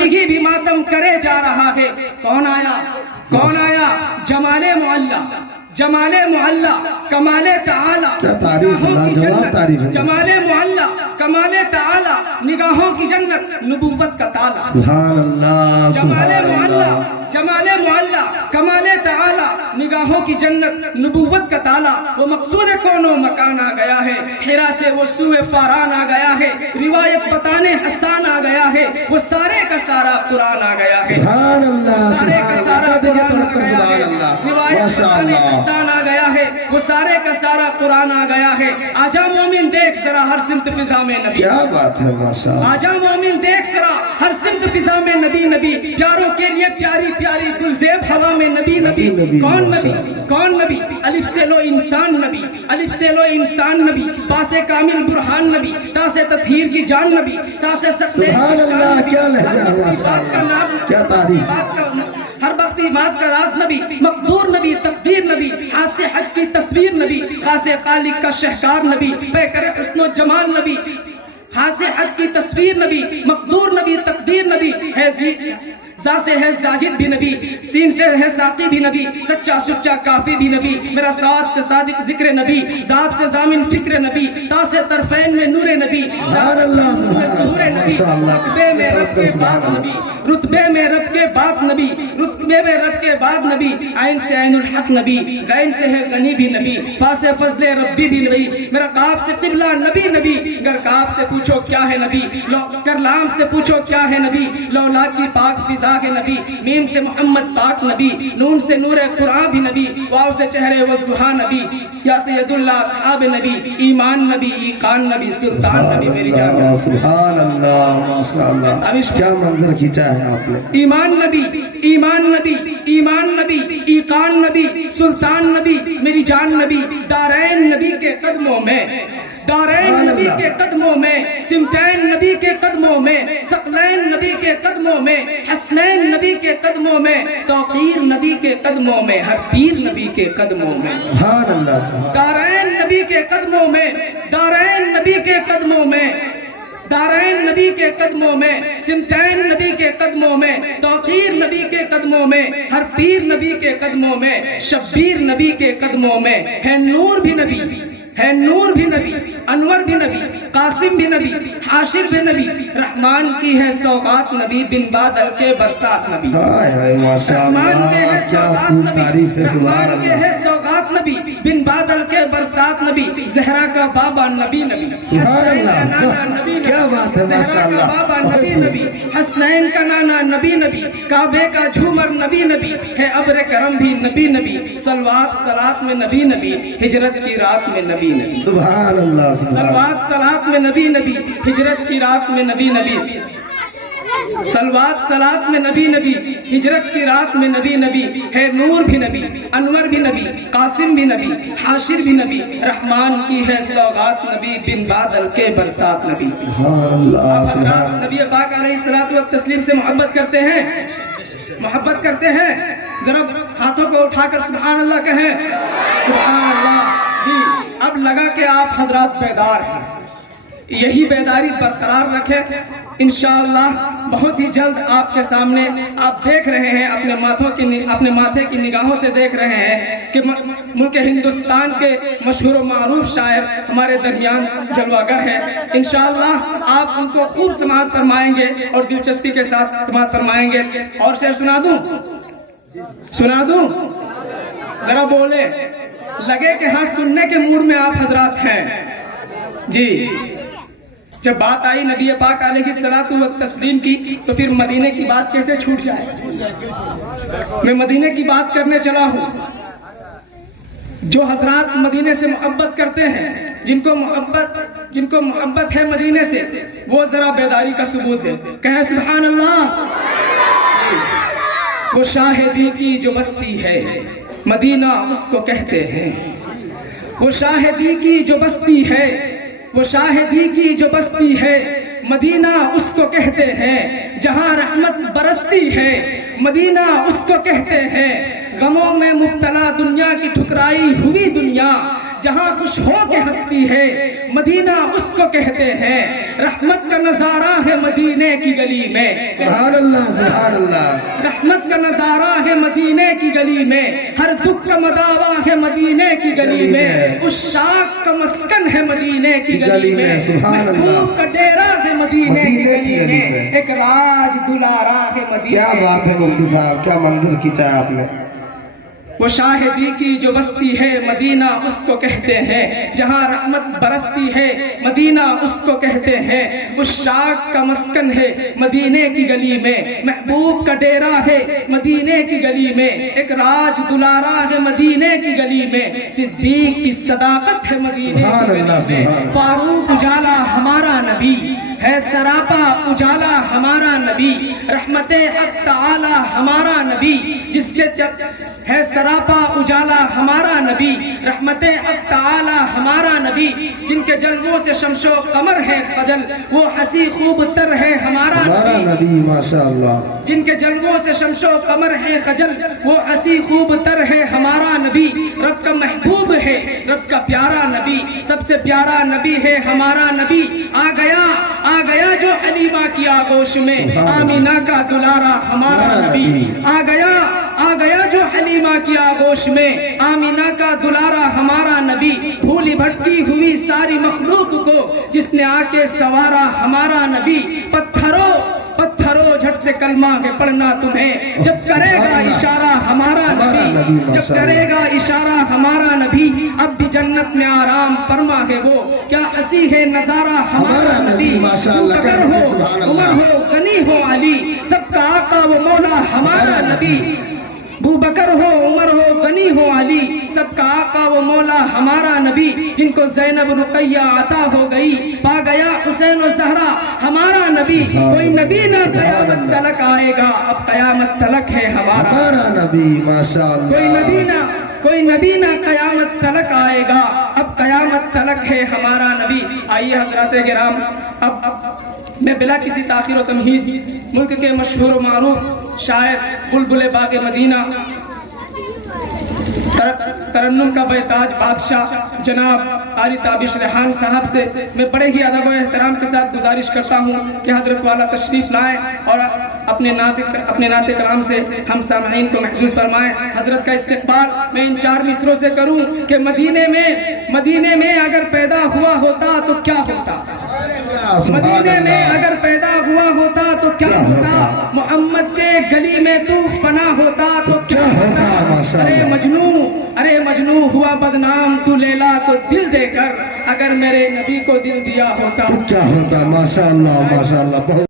بھی ماتم کرے جا رہا ہے. کون آیا جمال معلّہ، جمال معلّہ، کمال تعالی، جمال معلّہ، کمال تعالی، نگاہوں کی جنت، نبوت کا تالا. سبحان اللہ، جمال معلّہ، جمال معلّہ، کمال تعالی، نگاہوں کی جنت، نبوت کا تالا. وہ مقصود کون و مکان آ گیا ہے، حرا سے وہ سوئے فاران آ گیا ہے، روایت بتانے حسان آ گیا ہے، وہ سارے کا سارا قرآن آ گیا ہے. سبحان اللہ، سارے کا سارا قرآن آ گیا ہے، روایت بتانے حسان آ گیا ہے، وہ سارے کا سارا قرآن آ گیا ہے. آجا مومن دیکھ ذرا ہر سمت فضا میں نبی. کیا بات ہے، ماشاء اللہ. آجا مومن دیکھ ذرا ہر سمت فضا میں نبی نبی. پیاروں کے لیے پیاری پیاری گلزیب ہوا میں نبی نبی. کون نبی؟ کون نبی؟ الف سے لو انسان نبی، الف سے لو انسان نبی، با سے کامل برہان نبی، تا سے تطہیر کی جان نبی، سا سے سکنے سبحان اللہ، کیا لہجہ ہے، ماشاء اللہ، کیا تعریف. ہر وقتی بات کا راز نبی، مقدور نبی، تقدیر نبی، ہاتھ سے حج کی تصویر نبی، خاص خالق کا شہکار نبی، بے کرے حسن و جمال نبی، ہاتھ سے حج کی تصویر نبی، مقدور نبی، تقدیر نبی ہے. ذا سے ہے زاہد بھی نبی، سین سے ہے ساقی بھی نبی، سچا سچا کافی بھی نبی، میرا ساتھ سے صادق ذکر نبی، ذات سے ضامن فکر نبی، تا سے طرفین میں نور نبی، نور نبی، رتبے میں رب کے بعد نبی، رتبے میں رب کے بعد نبی، رتبے میں رب کے بعد نبی، عین سے عین الحق نبی، غین سے ہے غنی بھی نبی، فا سے فضل ربی بھی نبی، میرا کاف سے قبلہ نبی نبی. گر کاف سے پوچھو کیا ہے نبی، گر لام سے پوچھو کیا ہے نبی، لولا کی پاک فضا کے نبی، میم سے محمد پاک نبی، نون سے نور قرآن بھی نبی، واو سے چہرے وضحا نبی، یا سید اللہ اصحاب نبی، ایمان نبی، ایقان نبی، سلطان نبی. میری جان سبحان اللہ، ماشاء اللہ، کیا منظر کھینچا ہے آپ نے. ایمان نبی، ایمان نبی، ایمان نبی، ایقان نبی، سلطان نبی، میری جان نبی. دارین نبی کے قدموں میں، دارین نبی کے قدموں میں، سمتین نبی کے قدموں میں، ثقلین نبی کے قدموں میں، حسنین نبی کے قدموں میں، توقیر نبی کے قدموں میں، ہر پیر نبی کے قدموں میں. سبحان اللہ. دارین نبی کے قدموں میں، دارین نبی کے قدموں میں، دارین نبی کے قدموں میں، سمتین نبی کے قدموں میں، توقیر نبی کے قدموں میں، ہر پیر نبی کے قدموں میں، شبیر نبی کے قدموں میں. ہے نور بھی نبی، ہے نور بھی نبی، انور بھی نبی، قاسم بھی نبی، حاشر بھی نبی. رحمان کی ہے سوغات نبی، بن بادل کے برسات نبی. رحمان کے ہے سوغات نبی، رحمان کے ہے سوغات نبی، بن بادل کے برسات نبی. زہرا کا بابا نبی نبی، سبحان اللہ، کیا بات ہے، زہرا کا بابا نبی نبی، حسنین کا نانا نبی نبی، کعبے کا جھومر نبی نبی، ہے ابر کرم بھی نبی نبی. صلوات صلات میں نبی نبی، ہجرت کی رات میں نبی نبی. سبحان اللہ. صلوات صلات میں نبی نبی، ہجرت کی رات میں نبی نبی. صلوات صلات میں نبی نبی، ہجرت کی رات میں نبی نبی. ہے نور بھی نبی، انور بھی نبی، قاسم بھی نبی، حاشر بھی نبی. رحمان کی ہے سوغات نبی، بن بادل کے برسات نبی. آپ حضرات نبی پاک علیہ الصلوۃ والتسلیم سے محبت کرتے ہیں، محبت کرتے ہیں. ذرا ہاتھوں کو اٹھا کر سبحان اللہ کہیں. سبحان اللہ. جی اب لگا کہ آپ حضرات بیدار ہیں، یہی بیداری برقرار رکھیں. انشاءاللہ بہت ہی جلد آپ کے سامنے آپ دیکھ رہے ہیں، اپنے ماتھے کی نگاہوں سے دیکھ رہے ہیں کہ ملک ہندوستان کے مشہور و معروف شاعر ہمارے درمیان جلوہ گر ہے. انشاءاللہ آپ ان کو خوب سماعت فرمائیں گے اور دلچسپی کے ساتھ سماعت فرمائیں گے. اور شعر سنا دوں، سنا دوں، ذرا بولے، لگے کہ ہاں سننے کے موڈ میں آپ حضرات ہیں. جی جب بات آئی نبی پاک علیہ الصلوۃ والتسلیم کی تو پھر مدینے کی بات کیسے چھوٹ جائے. میں مدینے کی بات کرنے چلا ہوں. جو حضرات مدینے سے محبت کرتے ہیں، جن کو محبت ہے مدینے سے، وہ ذرا بیداری کا ثبوت دیں، کہیں سبحان اللہ. وہ شاہدی کی جو بستی ہے مدینہ اس کو کہتے ہیں، وہ شاہدی کی جو بستی ہے، وہ شاہدی کی جو بستی ہے مدینہ اس کو کہتے ہیں. جہاں رحمت برستی ہے مدینہ اس کو کہتے ہیں. غموں میں مبتلا دنیا کی ٹھکرائی ہوئی دنیا، جہاں خوش ہو کے ہنستی ہے مدینہ اس کو کہتے ہیں، رحمت کا نظارہ ہے مدینے کی گلی میں، سبحان اللہ سبحان اللہ، رحمت کا نظارہ ہے مدینے کی گلی میں، ہر دکھ کا مداوا ہے مدینے کی گلی میں، عشاق کا مسکن ہے مدینے کی گلی میں، سبحان اللہ، محبوب کا ڈیرا ہے مدینے کی گلی میں، ایک راج دلارا ہے مدینے۔ کیا بات ہے مفتی صاحب، کیا منظر کھینچا ہے آپ نے۔ وہ شاہدی کی جو بستی ہے مدینہ اس کو کہتے ہیں، جہاں رحمت برستی ہے مدینہ اس کو کہتے ہیں، عشاق کا مسکن ہے مدینے کی گلی میں، محبوب کا ڈیرا ہے مدینے کی گلی میں، ایک راج دلارا ہے مدینے کی گلی میں، صدیق کی صداقت ہے مدینے کی گلی میں، فاروق اجالا ہمارا نبی ہے، سراپا اجالا ہمارا نبی، رحمت حق تعالی ہمارا نبی، جس کے ہے سراپا اجالا ہمارا نبی، رحمت حق تعالی ہمارا نبی، جن کے جلووں سے شمس و قمر ہے خجل، وہ ہنسی خوب تر ہے ہمارا نبی ماشاءاللہ، جن کے جلووں سے شمس و قمر ہے خجل، وہ ہنسی خوب تر ہے ہمارا نبی، رب کا محبوب ہے رب کا پیارا نبی، سب سے پیارا نبی ہے ہمارا نبی، آ گیا جو حلیمہ کی آغوش میں، آمینہ کا دلارا ہمارا نبی، آ گیا جو حلیمہ کی آغوش میں، آمینہ کا دلارا ہمارا نبی، بھولی بھٹکی ہوئی ساری مخلوق کو جس نے آ کے سوارا ہمارا نبی، پتھروں جھٹ سے کلمہ کے پڑھنا تمہیں، جب کرے گا اشارہ ہمارا نبی، جب کرے گا اشارہ ہمارا نبی، اب بھی جنت میں آرام فرما ہے وہ، کیا ہنسی ہے نظارہ ہمارا نبی، بکر ہو عمر ہو غنی ہو علی، سب کا آقا وہ مولا ہمارا نبی، ابو بکر ہو عمر ہو غنی ہو علی، سب کا آقا وہ مولا ہمارا نبی، جن کو زینب رقیہ عطا ہو گئی، پا گیا حسین و زہرا ہمارا نبی، کوئی نبی نہ قیامت تلک آئے گا، اب قیامت تلک ہے ہمارا نبی ماشاءاللہ، کوئی نبی نہ قیامت تلک آئے گا، اب قیامت تلک ہے ہمارا نبی۔ آئیے حضرات کرام، اب میں بلا کسی تاخیر و تمہید ملک کے مشہور و معروف شاعر بلبل باغ مدینہ، ترنم کا بیتاج بادشاہ جناب قاری تابش ریحان صاحب سے میں بڑے ہی ادب و احترام کے ساتھ گزارش کرتا ہوں کہ حضرت والا تشریف لائیں اور اپنے نعت کرام سے ہم سامعین کو محظوظ فرمائیں۔ حضرت کا استقبال میں ان 4 مصروں سے کروں کہ مدینے میں اگر پیدا ہوا ہوتا تو کیا ہوتا، مدینے میں اگر پیدا ہوا ہوتا تو کیا ہوتا، محمد کے گلی میں تو فنا ہوتا تو کیا ہوتا، ارے مجنوں ہوا بدنام تو لیلا کو دل دے کر، اگر میرے نبی کو دل دیا ہوتا کیا ہوتا۔ ماشاءاللہ ماشاءاللہ،